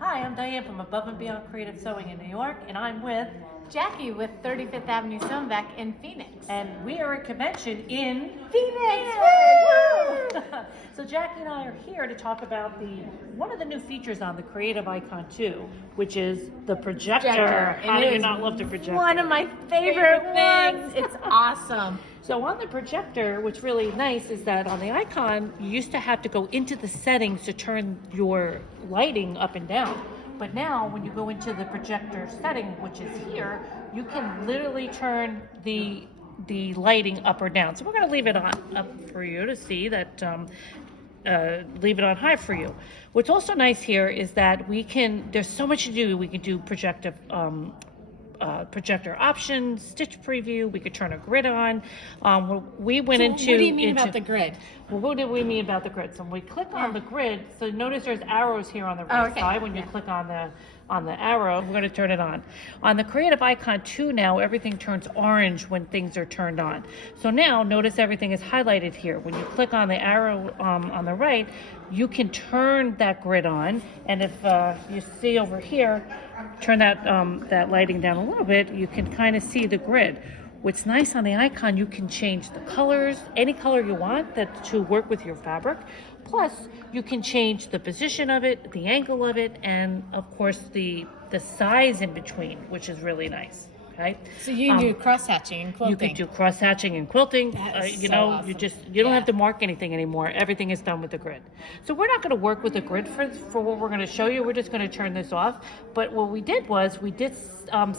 Hi, I'm Diane from Above and Beyond Creative Sewing in New York, and I'm with Jackie with 35th Avenue Sewn-Back in Phoenix. and we are at convention in Phoenix! Woo! So Jackie and I are here to talk about one of the new features on the Creative Icon 2, which is the projector. How do you not love the projector? One of my favorite things. It's awesome. So on the projector, what's really nice is that on the Icon, you used to have to go into the settings to turn your lighting up and down. But now when you go into the projector setting, which is here, you can literally turn the lighting up or down. So we're going to leave it on up for you to see that, leave it on high for you. What's also nice here is that there's so much to do. We can do projector options, stitch preview. We could turn a grid on. We went into. What do you mean about the grid? Well, what do we mean about the grid? So when we click on the grid, so notice there's arrows here on the right side. When you click on the arrow, we're going to turn it on. On the Creative Icon 2 now, everything turns orange when things are turned on. So now notice everything is highlighted here. When you click on the arrow on the right, you can turn that grid on. And if you see over here, turn that lighting down a little bit, you can kind of see the grid. What's nice on the Icon, you can change the colors, any color you want to work with your fabric. Plus, you can change the position of it, the angle of it, and of course the size in between, which is really nice. Okay. So you can do cross-hatching and quilting. You can do cross-hatching and quilting. Awesome. You don't have to mark anything anymore. Everything is done with the grid. So we're not going to work with the grid for what we're going to show you. We're just going to turn this off. But what we did was we did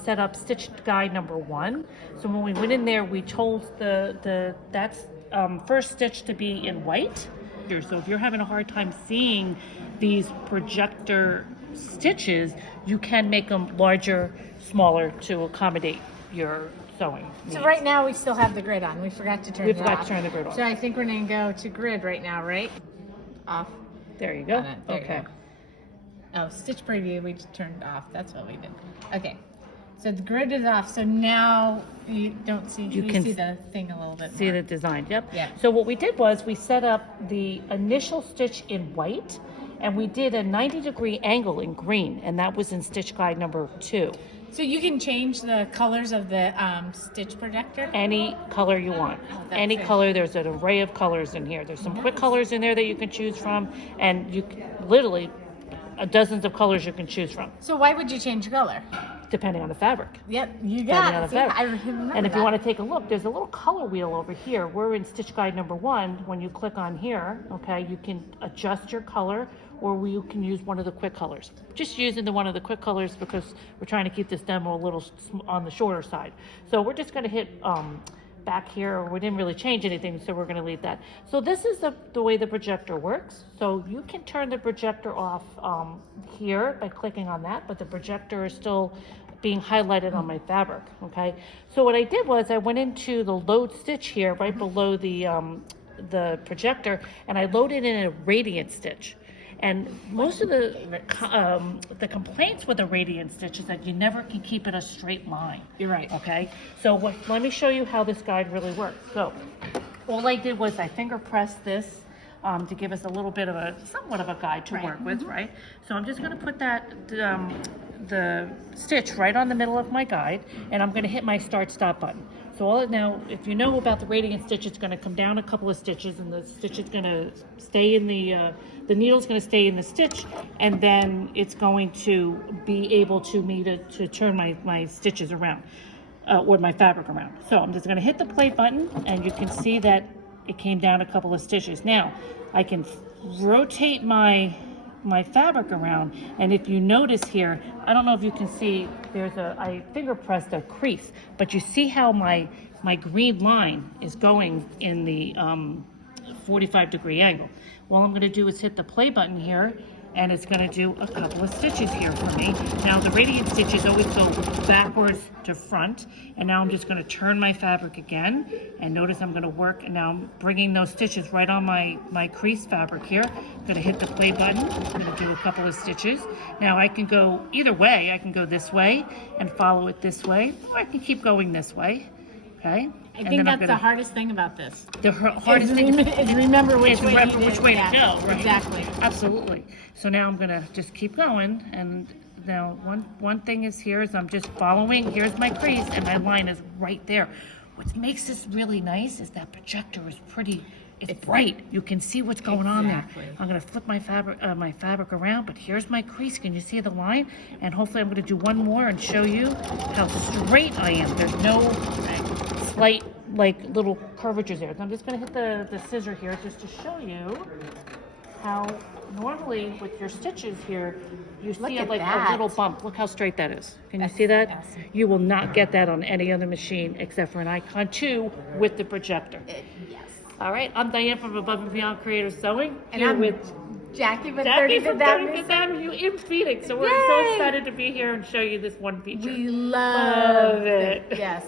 set up stitch guide number 1. So when we went in there, we told that first stitch to be in white. So if you're having a hard time seeing these projector stitches, you can make them larger, smaller to accommodate your sewing needs. So right now we still have the grid on. We forgot to turn it off. We forgot to turn the grid off. So I think we're going to go to grid right now, right? Off. There you go. There Okay. you go. Oh, stitch preview, we just turned off. That's what we did. Okay. So the grid is off. So now you don't see, you can see the thing a little bit see more. the design. Yep. Yeah. So what we did was we set up the initial stitch in white, and we did a 90-degree angle in green, and that was in stitch guide number 2. So you can change the colors of the stitch projector? Any color you want. Any color. There's an array of colors in here. There's some quick colors in there that you can choose from, and you can, literally dozens of colors you can choose from. So why would you change color? Depending on the fabric. Yep, you got it. Yeah, I remember and if you that. want to take a look, there's a little color wheel over here. We're in stitch guide number 1. When you click on here, okay, you can adjust your color, or you can use one of the quick colors. Just using one of the quick colors because we're trying to keep this demo a little on the shorter side. So we're just going to hit back here. We didn't really change anything, so we're going to leave that. So this is the way the projector works. So you can turn the projector off here by clicking on that, but the projector is still being highlighted on my fabric. Okay. So what I did was I went into the load stitch here right below the projector, and I loaded in a radiant stitch. And most of the complaints with a radiant stitch is that you never can keep it a straight line. You're right. Okay, so let me show you how this guide really works. So all I did was I finger pressed this to give us a little bit of somewhat of a guide to work with, right? So I'm just going to put the stitch right on the middle of my guide, and I'm going to hit my start stop button. So now, if you know about the radiant stitch, it's going to come down a couple of stitches, and the stitch is going to stay in the needle's going to stay in the stitch, and then it's going to be able to turn my stitches around, or my fabric around. So I'm just going to hit the play button, and you can see that it came down a couple of stitches. Now I can rotate my fabric around, and if you notice here, I don't know if you can see, I finger pressed a crease, but you see how my green line is going in the 45-degree angle. All I'm going to do is hit the play button here, and it's going to do a couple of stitches here for me. Now the radiant stitches always go backwards to front, and now I'm just going to turn my fabric again, and notice I'm going to work, and now I'm bringing those stitches right on my crease fabric here. I'm going to hit the play button. I'm going to do a couple of stitches. Now I can go either way. I can go this way and follow it this way, or I can keep going this way. Okay, I think that's the hardest thing about this. The hardest thing is remember which way, which way to go, right? Exactly. Absolutely. So now I'm gonna just keep going, and now one thing is here is I'm just following. Here's my crease, and my line is right there. What makes this really nice is that projector is pretty. It's bright. You can see what's going on there. I'm gonna flip my fabric around, but here's my crease. Can you see the line? And hopefully I'm gonna do one more and show you how straight I am. There's no slight like little curvatures there. So I'm just gonna hit the scissor here just to show you how normally with your stitches here, you see it like a little bump. Look how straight that is. Can you see that? Awesome. You will not get that on any other machine except for an Icon 2 with the projector. Yes. All right, I'm Diane from Above and Beyond Creative Sewing. And Here I'm with Jackie with Jackie 35th from Avenue. 35th Avenue in Phoenix. So we're so excited to be here and show you this one feature. We love it. Yes.